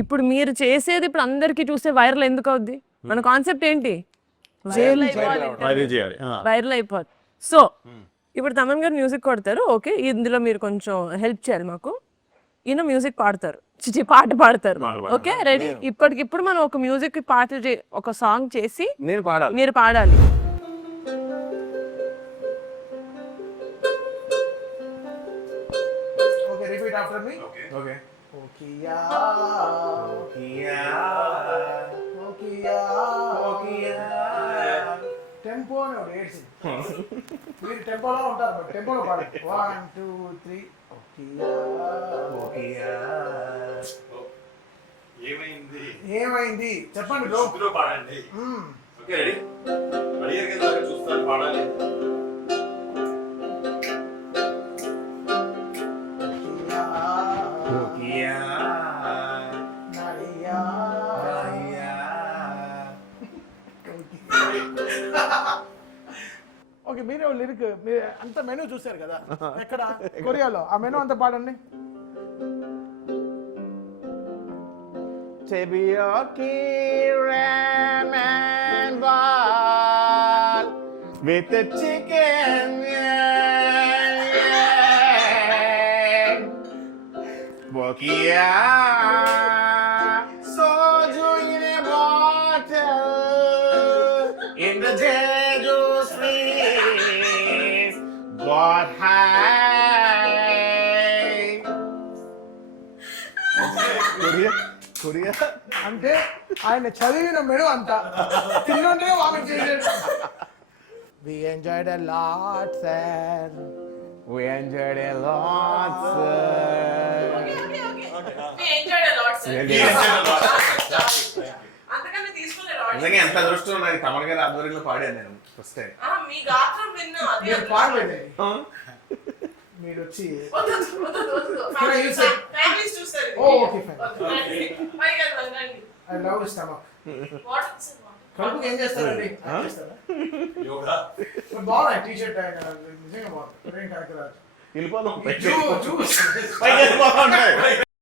ఇప్పుడు మీరు చేసేది ఇప్పుడు అందరికి చూస్తే వైరల్ ఎందుకు అవుద్ది? మన కాన్సెప్ట్ ఏంటి? వైరల్ అయిపోద్ది. సో ఇప్పుడు తమన్ గారు మ్యూజిక్ కొడతారు, ఓకే, ఇందులో మీరు కొంచెం హెల్ప్ చేయాలి మాకు. ఈయన మ్యూజిక్ పాడతారు, పాట పాడతారు, ఓకే రెడీ? ఇప్పటికిప్పుడు మనం ఒక మ్యూజిక్ పాటలు ఒక సాంగ్ చేసి మీరు పాడాలి. Okay, repeat after me. Okay. Okiya, Okiya, Okiya, Okiya. Tempo అని ఒకటి ఏడ్చింది. మీరు టెంపోలో ఉంటారు, బట్ టెంపోలో పాడండి. 1 2 3 ఓకియా Okiya. ఏమైంది చెప్పండి బ్రో. శుద్ధిలో పాడండి. Okay ready? అడిగారు కదా చూస్తాను పాడాలి. ఓకియా Okiya. నరియా Raya. ఓకే, మీరే లిరిక్ మీరు అంత మెనూ చూసారు కదా ఎక్కడ కొరియాలో, ఆ మెనూ అంతా పాడండి. Teriyaki ramen ball with the chicken. Bokia soju in a bottle in the Jeju streets. Got high. Korea. అంటే ఆయన చదివిన మెను అంతా తిన్నుంటే వామిట్ చేసాడు. We enjoyed a lot, sir. We enjoyed a lot, sir. We enjoyed a lot, sir. అంతకన్నా తీసుకునే lot. నిజంగా ఎంత అదృష్టం నాకు తమన్ గారి ఆధ్వర్యంలో పాడాను నేను ఫస్ట్ టైం. మీ గాత్రం విన్నా అదే మీరు పాడలేదు, మీరు వచ్చి ఫ్యామిలీస్ చూస్తారు. Okay fine. I love this stomach. కడుపుకి ఏం చేస్తారండి? యోగా. బాగున్నాయి టీ షర్ట్, ఆయన నిజంగా బాగుంది. వెళ్ళిపోదాం జ్యూస్ పైకి వెళ్ళిపోతా ఉంటాయి.